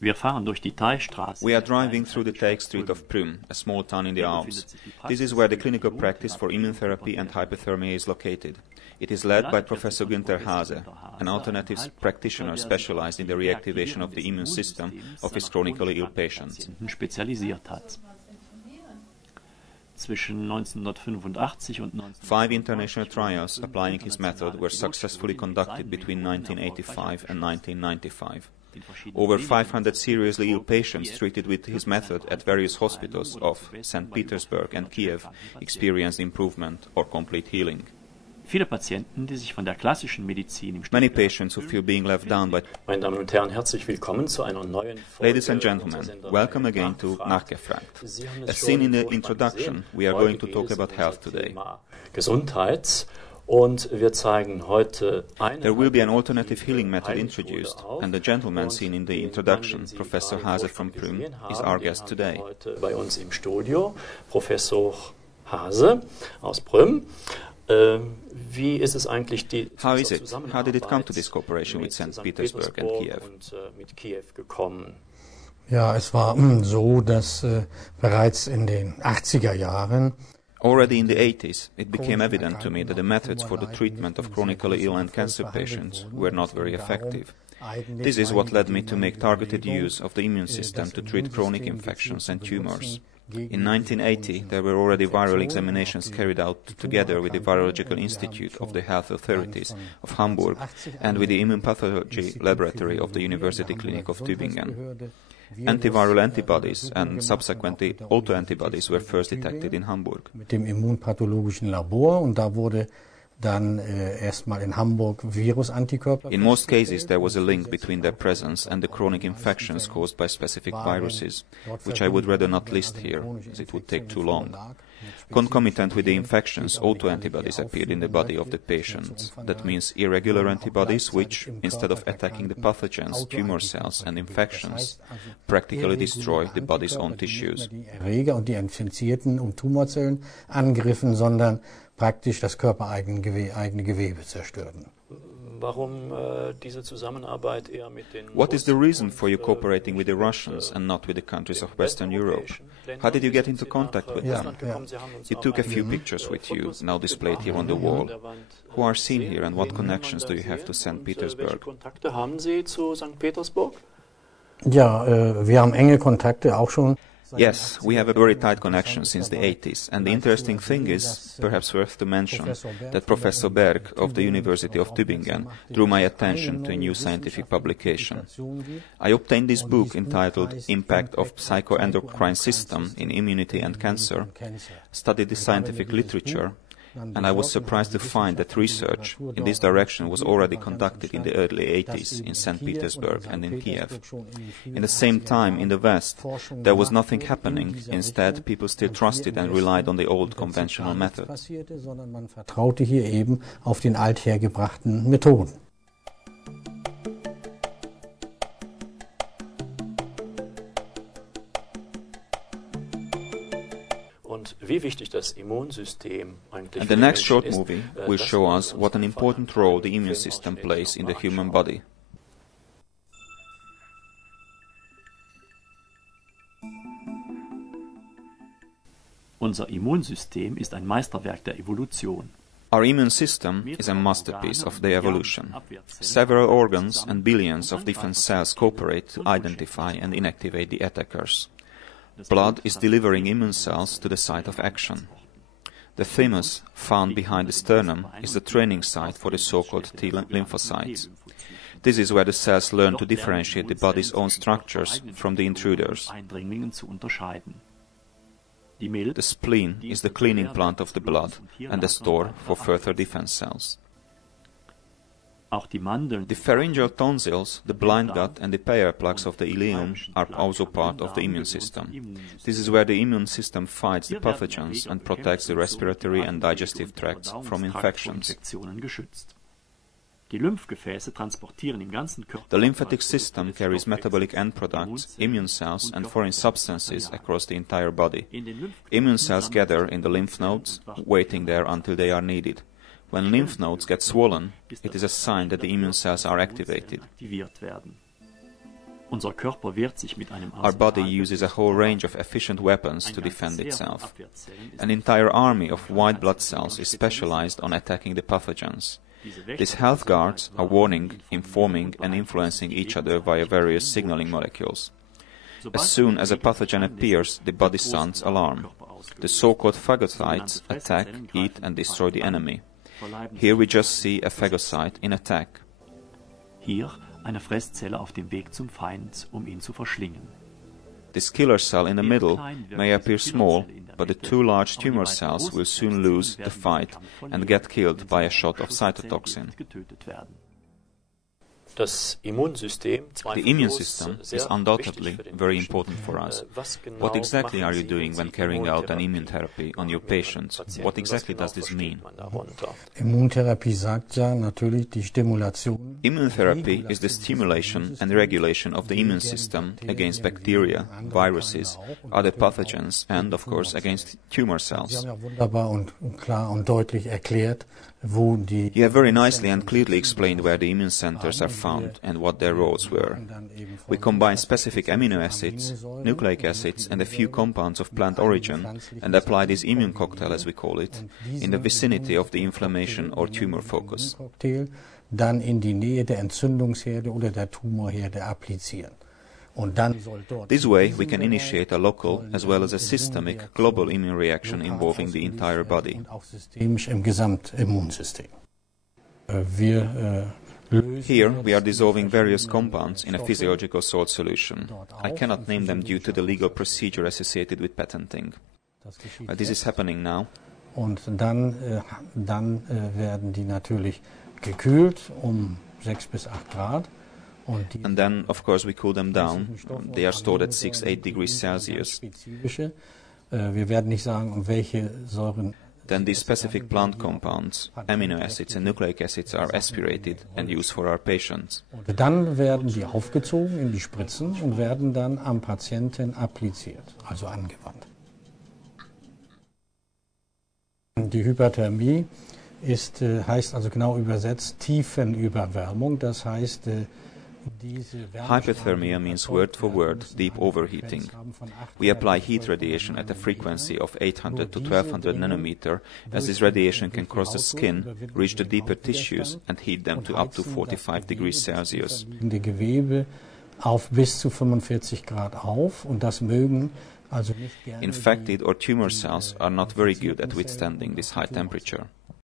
Wir fahren durch die Teilstraße. We are driving through the Teig Street of Prüm, a small town in the Alps. This is where the clinical practice for immunotherapy and hypothermia is located. It is led by Professor Günther Hase, an alternatives practitioner specialized in the reactivation of the immune system of his chronically ill patients. Spezialisiert hat. Zwischen 1985 und 5 international trials applying his method were successfully conducted between 1985 and 1995. Over 500 seriously ill patients treated with his method at various hospitals of St. Petersburg and Kiev experienced improvement or complete healing. Viele Patienten, die sich von der klassischen Medizin im Many patients who feel being left down by... Meine Damen und Herren, herzlich willkommen zu einer neuen Folge. Ladies and gentlemen, welcome again to Nachgefragt. As seen in the introduction, we are going to talk about health today. Gesundheit. Und wir zeigen heute There will be an alternative healing method introduced, and the gentleman seen in the introduction, Professor Hase from Prüm, is our guest today. Heute bei uns im Studio Professor Hase aus Prüm. Wie ist es eigentlich How is it? How did it come to this cooperation with St. Petersburg and Kiev? Mit Kiew gekommen? Ja, es war so, dass bereits in den 80er Jahren Already in the 80s, it became evident to me that the methods for the treatment of chronically ill and cancer patients were not very effective. This is what led me to make targeted use of the immune system to treat chronic infections and tumors. In 1980, there were already viral examinations carried out together with the Virological Institute of the Health Authorities of Hamburg and with the Immunopathology Laboratory of the University Clinic of Tübingen. Antiviral antibodies and subsequently autoantibodies were first detected in Hamburg. Mit dem immunpathologischen Labor und da wurde dann erstmal in Hamburg Virusantikörper. In most cases there was a link between their presence and the chronic infections caused by specific viruses, which I would rather not list here, as it would take too long. Concomitant with the infections, autoantibodies appeared in the body of the patients. That means irregular antibodies which, instead of attacking the pathogens, tumor cells and infections, practically destroy the body's own tissues. Die Erreger und die infizierten und Tumorzellen angriffen, sondern praktisch das körpereigene Gewebe zerstörten. Warum diese Zusammenarbeit eher mit den What is the reason for you cooperating with the Russians and not with the countries of Western Europe? How did you get into contact with them? You took a few pictures with you, now displayed here on the wall. Who are seen here and what connections do you have to St. Petersburg? Kontakte haben Sie zu St. Petersburg? Ja, wir haben enge Kontakte auch schon. Yes, we have a very tight connection since the 80s, and the interesting thing is, perhaps worth to mention, that Professor Berg of the University of Tübingen drew my attention to a new scientific publication. I obtained this book entitled Impact of Psychoendocrine System in Immunity and Cancer, studied the scientific literature, and I was surprised to find that research in this direction was already conducted in the early 80s in St. Petersburg and in Kiev. In the same time, in the West, there was nothing happening. Instead, people still trusted and relied on the old conventional method. Sondern man vertraute hier eben auf den althergebrachten Methoden. Wie wichtig das Immunsystem eigentlich And the next short movie will show us what an important role the immune system plays in the human body. Unser Immunsystem ist ein Meisterwerk der Evolution. Our immune system is a masterpiece of the evolution. Several organs and billions of different cells cooperate to identify and inactivate the attackers. Blood is delivering immune cells to the site of action. The thymus, found behind the sternum, is the training site for the so-called T lymphocytes. This is where the cells learn to differentiate the body's own structures from the intruders. The spleen is the cleaning plant of the blood and a store for further defense cells. The pharyngeal tonsils, the blind gut and the paya plugs of the ileum are also part of the immune system. This is where the immune system fights the pathogens and protects the respiratory and digestive tracts from infections. The lymphatic system carries metabolic end products, immune cells and foreign substances across the entire body. Immune cells gather in the lymph nodes, waiting there until they are needed. When lymph nodes get swollen, it is a sign that the immune cells are activated. Unser Körper wehrt sich mit einem Our body uses a whole range of efficient weapons to defend itself. An entire army of white blood cells is specialized on attacking the pathogens. These health guards are warning, informing and influencing each other via various signaling molecules. As soon as a pathogen appears, the body sounds alarm. The so-called phagocytes attack, eat and destroy the enemy. Here we just see a phagocyte in attack. Hier eine Fresszelle auf dem Weg zum Feind, ihn zu verschlingen. This killer cell in the middle may appear small, but the two large tumor cells will soon lose the fight and get killed by a shot of cytotoxin. The immune system is undoubtedly very important for us. What exactly are you doing when carrying out an immune therapy on your patients? What exactly does this mean? Immuntherapie sagt ja natürlich die Stimulation. Immunotherapy is the stimulation and regulation of the immune system against bacteria, viruses, other pathogens and, of course, against tumor cells. Sie haben ja wunderbar und klar und deutlich erklärt, wo die... You have very nicely and clearly explained where the immune centers are found and what their roles were. We combine specific amino acids, nucleic acids and a few compounds of plant origin and apply this immune cocktail, as we call it, in the vicinity of the inflammation or tumor focus. Dann in die Nähe der Entzündungsherde oder der Tumorherde applizieren. This way we can initiate a local as well as a systemic global immune reaction involving the entire body. Here we are dissolving various compounds in a physiological salt solution. I cannot name them due to the legal procedure associated with patenting. But this is happening now. Und dann werden die natürlich gekühlt 6 bis 8 Grad. And then, of course, we cool them down. They are stored at 6-8 degrees Celsius. Wir werden nicht sagen, welche Säuren. Then these specific plant compounds, amino acids and nucleic acids, are aspirated and used for our patients. Dann werden die aufgezogen in die Spritzen und werden dann am Patienten appliziert, also angewandt. Die Hyperthermie heißt also genau übersetzt Tiefenüberwärmung, das heißt Hypothermia means word for word deep overheating. We apply heat radiation at a frequency of 800 to 1200 nanometer, as this radiation can cross the skin, reach the deeper tissues and heat them to up to 45 degrees Celsius. Die Gewebe auf bis zu 45 Grad auf und das mögen also nicht gerne. Infected or tumor cells are not very good at withstanding this high temperature.